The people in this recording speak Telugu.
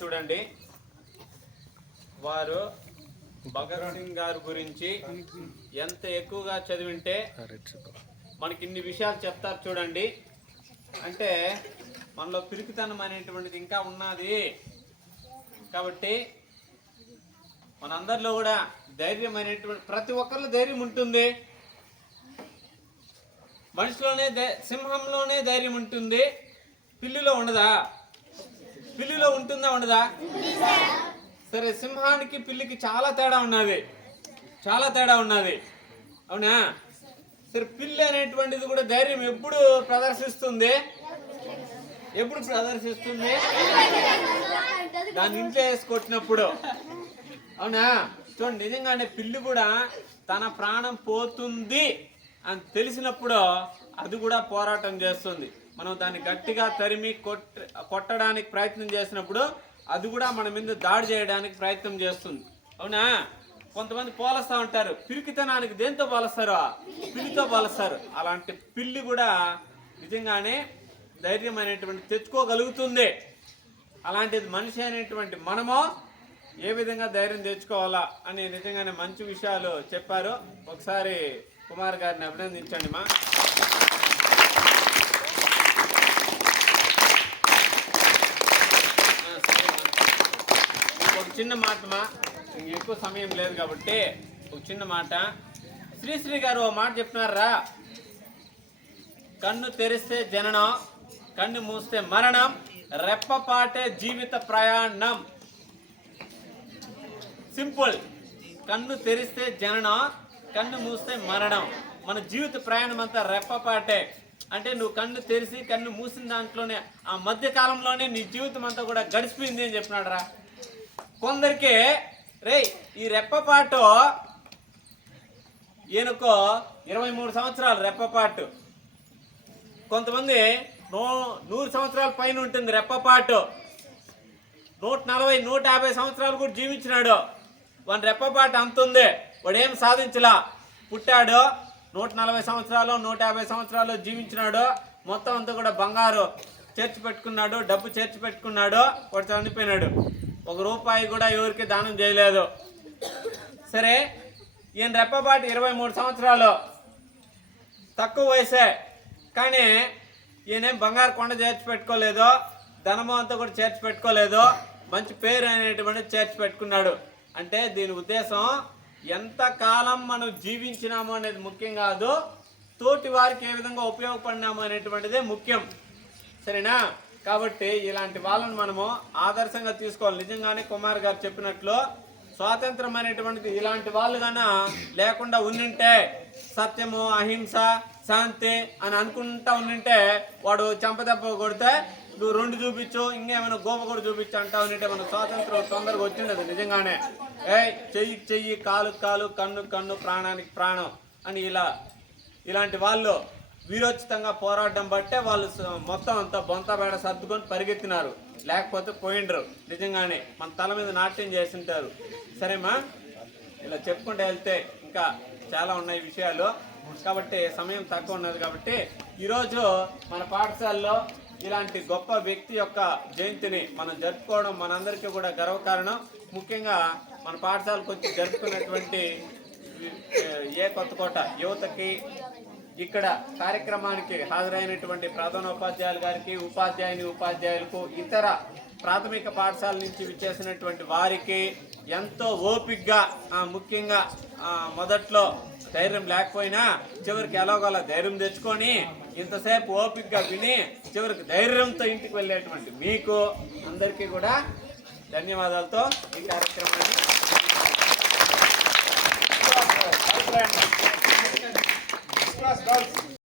చూడండి, వారు భగత్ సింగ్ గారి గురించి ఎంత ఎక్కువగా చదివింటే మనకి ఇన్ని విషయాలు చెప్తారు చూడండి. అంటే మనలో పిరికితనం అనేటువంటిది ఇంకా ఉన్నది. కాబట్టి మనందరిలో కూడా ధైర్యం అనేటువంటి, ప్రతి ఒక్కరిలో ధైర్యం ఉంటుంది. మనిషిలోనే సింహంలోనే ధైర్యం ఉంటుంది, పిల్లిలో ఉండదా? పిల్లిలో ఉంటుందా ఉండదా? సరే, సింహానికి పిల్లికి చాలా తేడా ఉన్నది, చాలా తేడా ఉన్నది, అవునా? సరే, పిల్లి అనేటువంటిది కూడా ధైర్యం ఎప్పుడు ప్రదర్శిస్తుంది? ఎప్పుడు ప్రదర్శిస్తుంది? దాన్ని ఇంట్లో వేసి కొట్టినప్పుడు, అవునా? చూడండి, నిజంగానే పిల్లి కూడా తన ప్రాణం పోతుంది అని తెలిసినప్పుడు అది కూడా పోరాటం చేస్తుంది. మనం దాన్ని గట్టిగా తరిమి కొట్టడానికి ప్రయత్నం చేసినప్పుడు అది కూడా మన మీద దాడి చేయడానికి ప్రయత్నం చేస్తుంది, అవునా? కొంతమంది పోలుస్తూ ఉంటారు, పిరికితనానికి దేంతో పోలుస్తారో? పిల్లితో పోలుస్తారు. అలాంటి పిల్లి కూడా నిజంగానే ధైర్యం అనేటువంటి తెచ్చుకోగలుగుతుంది. అలాంటిది మనిషి అనేటువంటి మనము ఏ విధంగా ధైర్యం తెచ్చుకోవాలా అని నిజంగానే మంచి విషయాలు చెప్పారు. ఒకసారి కుమార్ గారిని అభినందించండి మా. ఒక చిన్న మాట మా, ఎక్కువ సమయం లేదు కాబట్టి ఒక చిన్న మాట. శ్రీశ్రీ గారు ఓ మాట చెప్తున్నారా, కన్ను తెరిస్తే జననం, కన్ను మూస్తే మరణం, రెప్పపాటే జీవిత ప్రయాణం. సింపుల్. కన్ను తెరిస్తే జననం, కన్ను మూస్తే మరణం. మన జీవిత ప్రయాణం అంతా రెప్పపాటే. అంటే నువ్వు కన్ను తెరిచి కన్ను మూసిన దాంట్లోనే, ఆ మధ్య కాలంలోనే నీ జీవితం అంతా కూడా గడిచిపోయింది అని చెప్పినాడు రా. కొందరికి ఈ రెప్పపాటు ఈయనకో 23 సంవత్సరాలు రెప్పపాటు, కొంతమంది 100 సంవత్సరాల పైన ఉంటుంది రెప్పపాటు, 140, 150 సంవత్సరాలు కూడా జీవించినాడు. వాని రెప్పపాటు అంత ఉంది, వాడు ఏం సాధించలా. పుట్టాడు, 140 సంవత్సరాలు 150 సంవత్సరాలు జీవించినాడు, మొత్తం అంతా కూడా బంగారు చేర్చి పెట్టుకున్నాడు, డబ్బు చేర్చి పెట్టుకున్నాడు, వాడు చనిపోయినాడు. 1 రూపాయి కూడా ఎవరికి దానం చేయలేదు. సరే, ఈయన రెప్పపాటు 23 సంవత్సరాలు, తక్కువ వయసే, కానీ ఈయనేం బంగారు కొండ చేర్చి పెట్టుకోలేదు, ధనము అంతా కూడా చేర్చి పెట్టుకోలేదు, మంచి పేరు అనేటువంటిది చేర్చి పెట్టుకున్నాడు. అంటే దీని ఉద్దేశం ఎంతకాలం మనం జీవించినాము అనేది ముఖ్యం కాదు, తోటి వారికి ఏ విధంగా ఉపయోగపడినాము అనేటువంటిదే ముఖ్యం. సరేనా? కాబట్టి ఇలాంటి వాళ్ళని మనము ఆదర్శంగా తీసుకోవాలి. నిజంగానే కుమార్ గారు చెప్పినట్లు స్వాతంత్రం అనేటువంటిది ఇలాంటి వాళ్ళు కన్నా లేకుండా ఉండింటే, సత్యము, అహింస, శాంతి అని అనుకుంటా ఉండింటే, వాడు చెంపదెబ్బ కొడితే నువ్వు 2 చూపించు, ఇంకేమైనా గోప కూడా చూపించు అంటా ఉండింటే మన స్వాతంత్రం తొందరగా వచ్చిండదు. నిజంగానే చెయ్యికి చెయ్యి, కాలుకి కాలు, కన్నుకి కన్ను, ప్రాణానికి ప్రాణం అని ఇలాంటి వాళ్ళు వీరోచితంగా పోరాటం బట్టే వాళ్ళు మొత్తం అంతా బొంతబేడ సర్దుకొని పరిగెత్తినారు, లేకపోతే పోయిండ్రు. నిజంగానే మన తల మీద నాట్యం చేసింటారు. సరేమా, ఇలా చెప్పుకుంటూ వెళ్తే ఇంకా చాలా ఉన్నాయి విషయాలు. కాబట్టి సమయం తక్కువ ఉన్నది కాబట్టి ఈరోజు మన పాఠశాలలో ఇలాంటి గొప్ప వ్యక్తి యొక్క జయంతిని మనం జరుపుకోవడం మనందరికీ కూడా గర్వకారణం. ముఖ్యంగా మన పాఠశాలకు వచ్చి జరుపుకున్నటువంటి కొత్తకోట యువతకి, ఇక్కడ కార్యక్రమానికి హాజరైనటువంటి ప్రధానోపాధ్యాయులు గారికి, ఉపాధ్యాయులకు, ఇతర ప్రాథమిక పాఠశాల నుంచి విచ్చేసినటువంటి వారికి ఎంతో ఓపికగా, ముఖ్యంగా మొదట్లో ధైర్యం లేకపోయినా చివరికి ఎలాగోలా ధైర్యం తెచ్చుకొని ఇంతసేపు ఓపికగా విని చివరికి ధైర్యంతో ఇంటికి వెళ్ళేటువంటి మీకు అందరికీ కూడా ధన్యవాదాలతో ఈ కార్యక్రమాన్ని